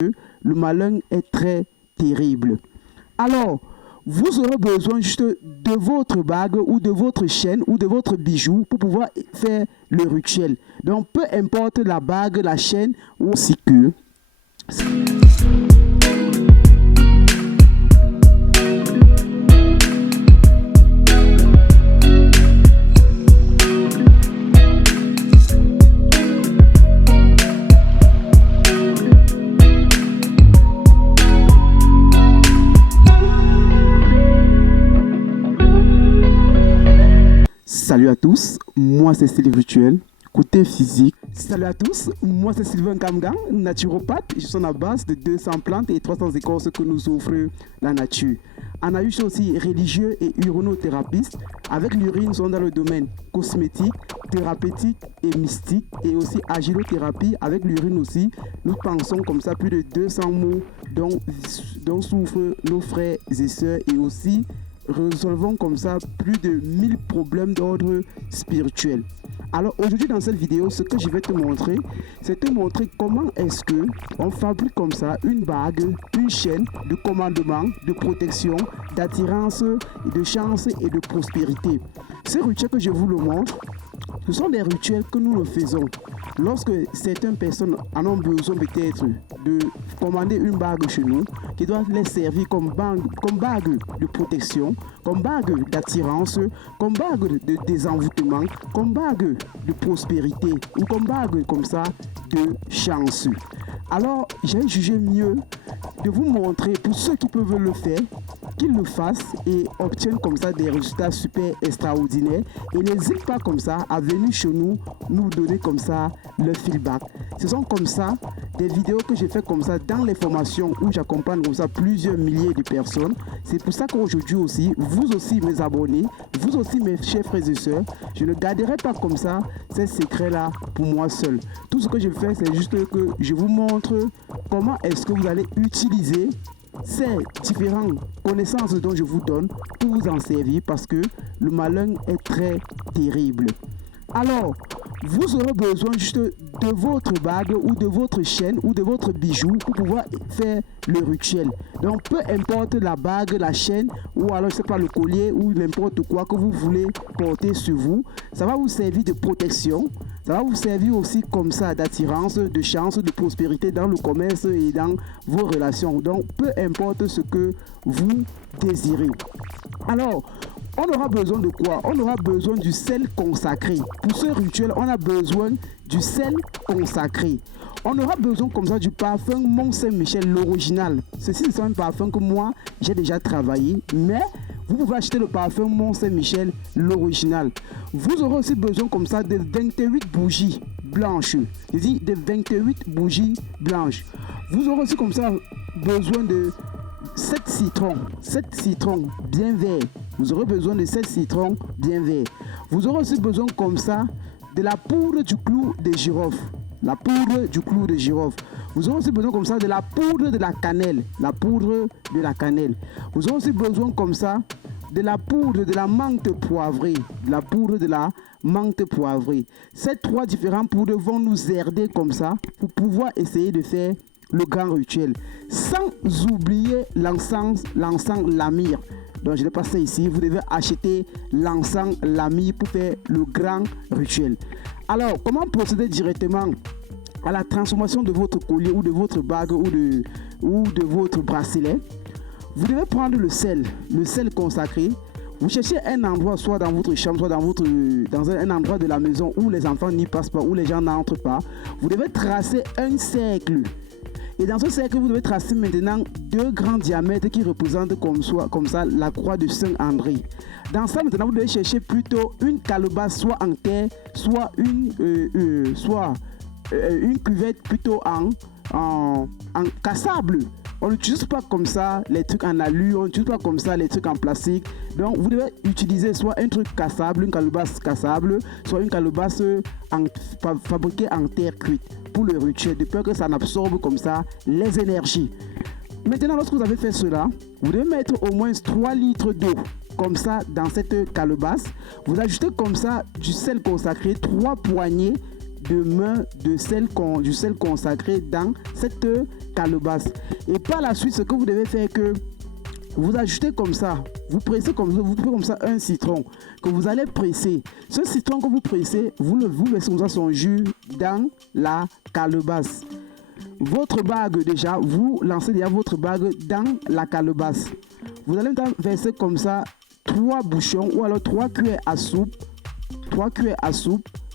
le malin est très terrible. Alors, vous aurez besoin juste de votre bague ou de votre chaîne ou de votre bijou pour pouvoir faire le rituel. Donc, peu importe la bague, la chaîne ou aussi que... Salut à tous, moi c'est Sylvain Virtuel, côté physique. Salut à tous, moi c'est Sylvain Kamgang, naturopathe. Je suis à la base de 200 plantes et 300 écorces que nous offre la nature. On a eu aussi religieux et urinothérapeute. Avec l'urine, nous sommes dans le domaine cosmétique, thérapeutique et mystique. Et aussi agilothérapie. Avec l'urine aussi, nous pensons comme ça plus de 200 mots dont souffrent nos frères et sœurs. Et aussi résolvons comme ça plus de 1000 problèmes d'ordre spirituel. Alors aujourd'hui dans cette vidéo, ce que je vais te montrer, c'est te montrer comment est-ce que on fabrique comme ça une bague, une chaîne de commandement, de protection, d'attirance, de chance et de prospérité. Ces rituels que je vous le montre, ce sont des rituels que nous le faisons lorsque certaines personnes en ont besoin peut-être de commander une bague chez nous qui doit les servir comme bague de protection, comme bague d'attirance, comme bague de désenvoûtement, comme bague de prospérité ou comme bague comme ça de chance. Alors j'ai jugé mieux de vous montrer pour ceux qui peuvent le faire, qu'ils le fassent et obtiennent comme ça des résultats super extraordinaires. Et n'hésite pas comme ça à venir chez nous donner comme ça le feedback. Ce sont comme ça des vidéos que j'ai fait comme ça dans les formations où j'accompagne comme ça plusieurs milliers de personnes. C'est pour ça qu'aujourd'hui aussi, vous aussi mes abonnés, vous aussi mes chers frères et sœurs, je ne garderai pas comme ça ces secrets-là pour moi seul. Tout ce que je fais, c'est juste que je vous montre comment est-ce que vous allez utiliser ces différentes connaissances dont je vous donne pour vous en servir parce que le malin est très terrible. Alors, vous aurez besoin juste de votre bague ou de votre chaîne ou de votre bijou pour pouvoir faire le rituel. Donc, peu importe la bague, la chaîne ou alors, je sais pas, le collier ou n'importe quoi que vous voulez porter sur vous, ça va vous servir de protection. Ça va vous servir aussi comme ça d'attirance, de chance, de prospérité dans le commerce et dans vos relations. Donc, peu importe ce que vous désirez. Alors, on aura besoin de quoi? On aura besoin du sel consacré. Pour ce rituel, on a besoin du sel consacré. On aura besoin comme ça du parfum Mont Saint-Michel, l'original. Ceci, c'est un parfum que moi, j'ai déjà travaillé, mais vous pouvez acheter le parfum Mont Saint-Michel, l'original. Vous aurez aussi besoin comme ça de 28 bougies blanches. Je dis de 28 bougies blanches. Vous aurez aussi comme ça besoin de 7 citrons bien verts. Vous aurez besoin de 7 citrons bien verts. Vous aurez aussi besoin comme ça de la poudre du clou de girofle. La poudre du clou de girofle. Vous aurez aussi besoin comme ça de la poudre de la cannelle. La poudre de la cannelle. Vous aurez aussi besoin comme ça de la poudre de la menthe poivrée. La poudre de la menthe poivrée. Ces trois différentes poudres vont nous aider comme ça pour pouvoir essayer de faire le grand rituel. Sans oublier l'encens lamir. Donc je l'ai passé ici. Vous devez acheter l'encens lamir pour faire le grand rituel. Alors, comment procéder directement à la transformation de votre collier ou de votre bague ou de votre bracelet? Vous devez prendre le sel consacré. Vous cherchez un endroit, soit dans votre chambre, soit dans un endroit de la maison où les enfants n'y passent pas, où les gens n'entrent pas. Vous devez tracer un cercle. Et dans ce cercle, vous devez tracer maintenant 2 grands diamètres qui représentent comme ça la croix de Saint-André. Dans ça, maintenant, vous devez chercher plutôt une calebasse, soit en terre, soit une cuvette plutôt en cassable. On n'utilise pas comme ça les trucs en alu, on n'utilise pas comme ça les trucs en plastique. Donc vous devez utiliser soit un truc cassable, une calebasse cassable, soit une calebasse fabriquée en terre cuite pour le rituel, de peur que ça n'absorbe comme ça les énergies. Maintenant, lorsque vous avez fait cela, vous devez mettre au moins 3 litres d'eau comme ça dans cette calebasse. Vous ajoutez comme ça du sel consacré, 3 poignées de main du sel consacré dans cette calebasse. Et par la suite, ce que vous devez faire, que vous ajoutez comme ça, vous pressez comme ça un citron que vous allez presser. Ce citron que vous pressez, vous mettez comme ça son jus dans la calebasse. Votre bague déjà, vous lancez déjà votre bague dans la calebasse. Vous allez maintenant verser comme ça 3 bouchons ou alors 3 cuillères à soupe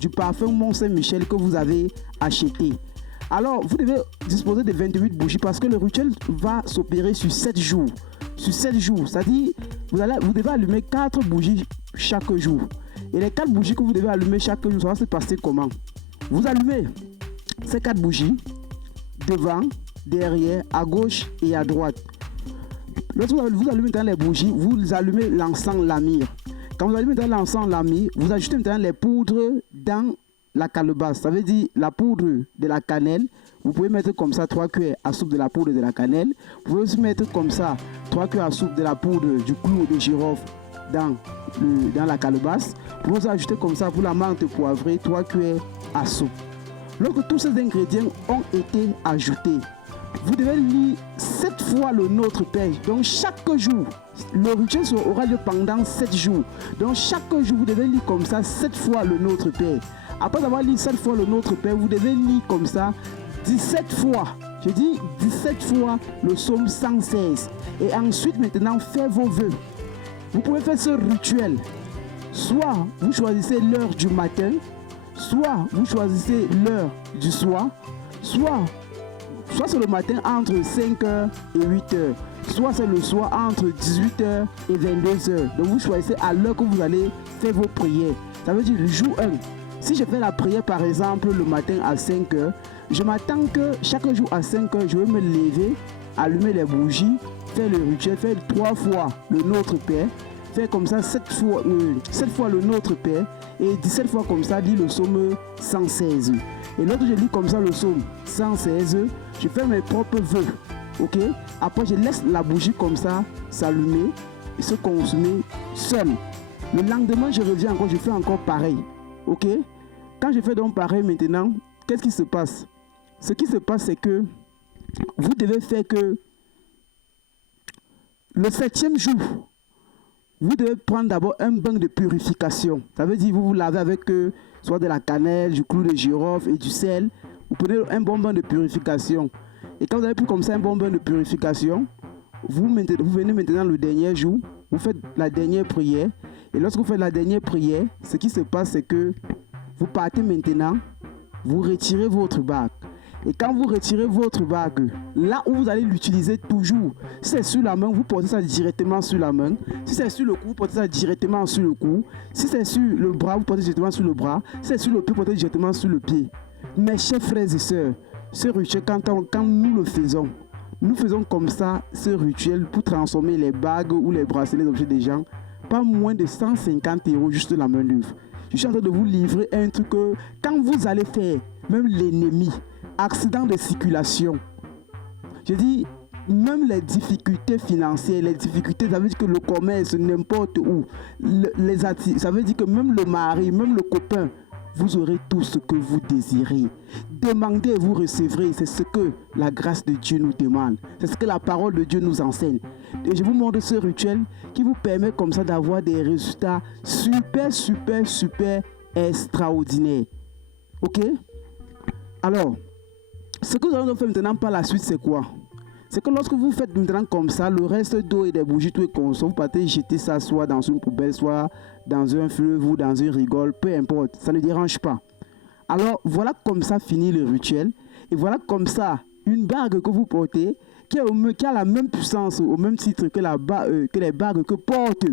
du parfum Mont-Saint-Michel que vous avez acheté. Alors, vous devez disposer de 28 bougies parce que le rituel va s'opérer sur 7 jours. Sur 7 jours, c'est-à-dire vous devez allumer 4 bougies chaque jour. Et les 4 bougies que vous devez allumer chaque jour, ça va se passer comment? Vous allumez ces 4 bougies devant, derrière, à gauche et à droite. Lorsque vous allumez dans les bougies, vous allumez l'encens lamire. Quand vous allumez dans l'encens lamire, vous ajoutez maintenant les poudres dans la calebasse. Ça veut dire la poudre de la cannelle. Vous pouvez mettre comme ça 3 cuillères à soupe de la poudre de la cannelle. Vous pouvez aussi mettre comme ça 3 cuillères à soupe de la poudre du clou de girofle dans la calebasse. Vous pouvez ajouter comme ça pour la menthe poivrée 3 cuillères à soupe. Lorsque tous ces ingrédients ont été ajoutés, vous devez lire 7 fois le Notre Père. Donc chaque jour, le rituel aura lieu pendant 7 jours. Donc chaque jour, vous devez lire comme ça 7 fois le Notre Père. Après avoir lu 7 fois le Notre Père, vous devez lire comme ça 17 fois. Je dis 17 fois le psaume 116. Et ensuite, maintenant, faites vos vœux. Vous pouvez faire ce rituel. Soit vous choisissez l'heure du matin, soit vous choisissez l'heure du soir, soit c'est le matin entre 5h et 8h, soit c'est le soir entre 18h et 22h. Donc vous choisissez à l'heure que vous allez faire vos prières. Ça veut dire le jour 1. Si je fais la prière par exemple le matin à 5h, je m'attends que chaque jour à 5h, je vais me lever, allumer les bougies, faire le rituel, faire 3 fois le Notre Père, faire comme ça 7 fois le Notre Père et 17 fois comme ça, lire le psaume 116. Et lorsque je lis comme ça le psaume 116, je fais mes propres vœux. Ok? Après, je laisse la bougie comme ça s'allumer et se consumer seul. Le lendemain, je reviens encore, je fais encore pareil. Ok? Quand je fais donc pareil maintenant, qu'est-ce qui se passe? Ce qui se passe, c'est que vous devez faire que le 7e jour, vous devez prendre d'abord un bain de purification. Ça veut dire vous vous lavez avec soit de la cannelle, du clou de girofle et du sel. Vous prenez un bon bain de purification. Et quand vous avez pris comme ça un bon bain de purification, vous venez maintenant le dernier jour, vous faites la dernière prière. Et lorsque vous faites la dernière prière, ce qui se passe, c'est que vous partez maintenant, vous retirez votre bague. Et quand vous retirez votre bague, là où vous allez l'utiliser toujours, si c'est sur la main, vous portez ça directement sur la main. Si c'est sur le cou, vous portez ça directement sur le cou. Si c'est sur le bras, vous portez directement sur le bras. Si c'est sur le pied, vous portez directement sur le pied. Mes chers frères et sœurs, ce rituel, quand nous le faisons, nous faisons comme ça ce rituel pour transformer les bagues ou les bracelets, les objets des gens, pas moins de 150 € juste la main d'œuvre. Je suis en train de vous livrer un truc que quand vous allez faire, même l'ennemi, accident de circulation, je dis, même les difficultés financières, les difficultés, ça veut dire que le commerce, n'importe où, ça veut dire que même le mari, même le copain, vous aurez tout ce que vous désirez. Demandez et vous recevrez. C'est ce que la grâce de Dieu nous demande. C'est ce que la parole de Dieu nous enseigne. Et je vous montre ce rituel qui vous permet comme ça d'avoir des résultats super extraordinaires. Ok? Alors, ce que nous allons faire maintenant par la suite, c'est quoi? C'est que lorsque vous faites maintenant comme ça, le reste d'eau et des bougies, tout est consommé, vous partez jeter ça soit dans une poubelle, soit dans un fleuve ou dans une rigole, peu importe, ça ne dérange pas. Alors voilà comme ça finit le rituel. Et voilà comme ça, une bague que vous portez, qui a la même puissance, au même titre que les bagues que portent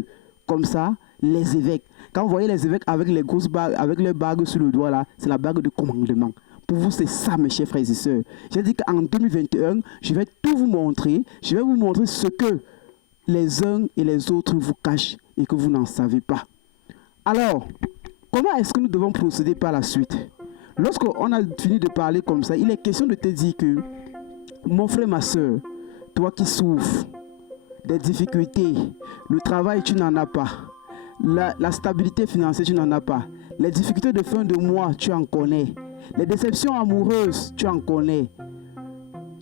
comme ça les évêques. Quand vous voyez les évêques avec les grosses bagues, avec les bagues sur le doigt là, c'est la bague de commandement. Pour vous, c'est ça, mes chers frères et sœurs. J'ai dit qu'en 2021, je vais tout vous montrer. Je vais vous montrer ce que les uns et les autres vous cachent et que vous n'en savez pas. Alors, comment est-ce que nous devons procéder par la suite? Lorsqu'on a fini de parler comme ça, il est question de te dire que, mon frère, ma soeur, toi qui souffres des difficultés, le travail, tu n'en as pas. La stabilité financière, tu n'en as pas. Les difficultés de fin de mois, tu en connais. Les déceptions amoureuses, tu en connais.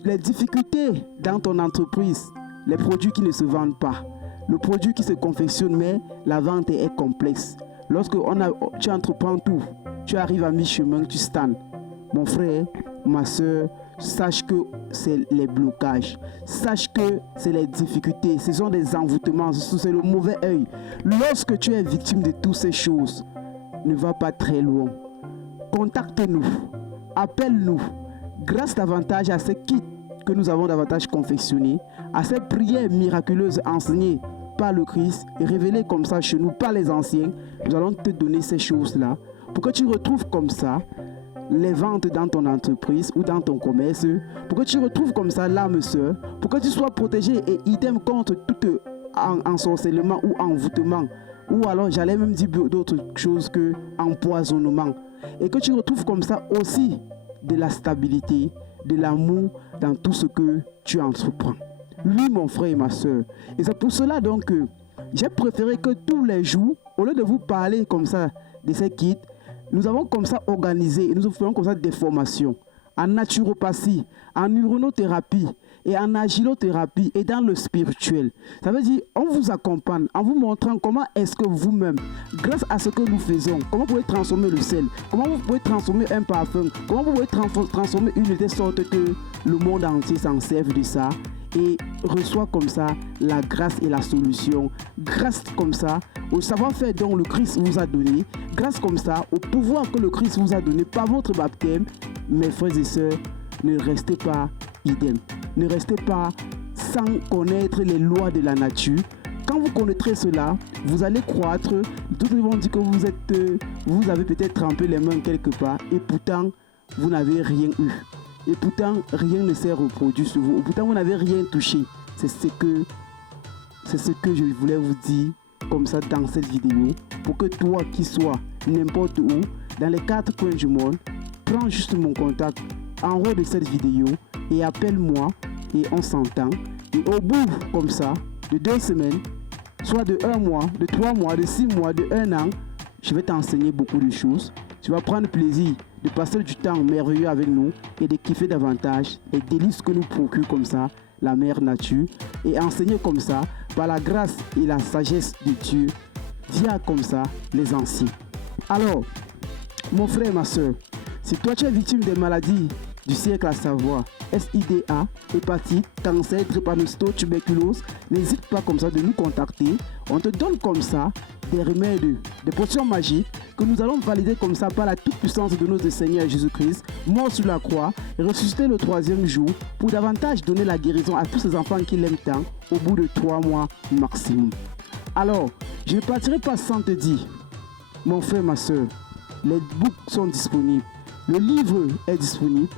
Les difficultés dans ton entreprise, les produits qui ne se vendent pas, le produit qui se confectionne mais la vente est complexe. Lorsque tu entreprends tout, tu arrives à mi-chemin, tu stagnes. Mon frère, ma soeur, sache que c'est les blocages, sache que c'est les difficultés, ce sont des envoûtements, c'est le mauvais œil. Lorsque tu es victime de toutes ces choses, ne va pas très loin. Contacte-nous, appelle-nous, grâce davantage à ces kits que nous avons davantage confectionnés, à ces prières miraculeuses enseignées par le Christ et révélées comme ça chez nous par les anciens. Nous allons te donner ces choses-là pour que tu retrouves comme ça les ventes dans ton entreprise ou dans ton commerce, pour que tu retrouves comme ça l'âme sœur, pour que tu sois protégé et idem contre tout ensorcellement ou envoûtement, ou alors j'allais même dire d'autres choses que empoisonnement, et que tu retrouves comme ça aussi de la stabilité, de l'amour dans tout ce que tu entreprends. Oui, mon frère et ma soeur. Et c'est pour cela donc que j'ai préféré que tous les jours, au lieu de vous parler comme ça de ces kits, nous avons comme ça organisé et nous faisons comme ça des formations en naturopathie, en uronothérapie et en agilothérapie et dans le spirituel. Ça veut dire on vous accompagne en vous montrant comment est-ce que vous-même, grâce à ce que nous faisons, comment vous pouvez transformer le sel, comment vous pouvez transformer un parfum, comment vous pouvez transformer une de telle sorte que le monde entier s'en serve de ça et reçoit comme ça la grâce et la solution, grâce comme ça au savoir-faire dont le Christ vous a donné, grâce comme ça au pouvoir que le Christ vous a donné par votre baptême. Mes frères et sœurs, ne restez pas idem, ne restez pas sans connaître les lois de la nature. Quand vous connaîtrez cela, vous allez croître. Tous vont dire que vous avez peut-être trempé les mains quelque part et pourtant vous n'avez rien eu. Et pourtant, rien ne s'est reproduit sur vous. Et pourtant, vous n'avez rien touché. C'est ce que je voulais vous dire comme ça dans cette vidéo. Pour que toi qui sois n'importe où, dans les 4 coins du monde, prends juste mon contact en haut de cette vidéo et appelle-moi et on s'entend. Et au bout, comme ça, de 2 semaines, soit de 1 mois, de 3 mois, de 6 mois, de 1 an, je vais t'enseigner beaucoup de choses. Tu vas prendre plaisir de passer du temps merveilleux avec nous et de kiffer davantage les délices que nous procure comme ça la mère nature et enseigner comme ça par la grâce et la sagesse de Dieu via comme ça les anciens. Alors, mon frère et ma soeur, si toi tu es victime des maladies du siècle à savoir SIDA, hépatite, cancer, drépanocytose, tuberculose, n'hésite pas comme ça de nous contacter. On te donne comme ça des remèdes, des potions magiques que nous allons valider comme ça par la toute puissance de notre Seigneur Jésus-Christ, mort sur la croix et ressuscité le 3e jour pour davantage donner la guérison à tous ces enfants qui l'aiment tant au bout de 3 mois maximum. Alors, je ne partirai pas sans te dire, mon frère, ma soeur, les books sont disponibles, le livre est disponible.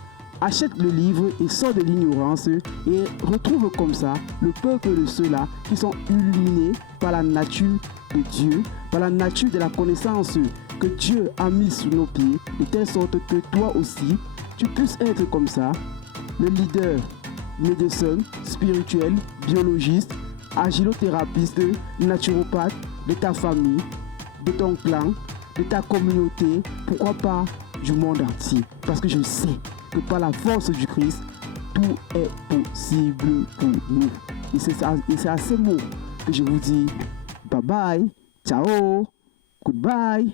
Achète le livre et sors de l'ignorance et retrouve comme ça le peuple de ceux-là qui sont illuminés par la nature de Dieu, par la nature de la connaissance que Dieu a mis sous nos pieds, de telle sorte que toi aussi, tu puisses être comme ça, le leader, médecin, spirituel, biologiste, agilothérapeute, naturopathe de ta famille, de ton clan, de ta communauté, pourquoi pas du monde entier. Parce que je sais que par la force du Christ, tout est possible pour nous. Et c'est à ces mots que je vous dis bye bye, ciao, goodbye.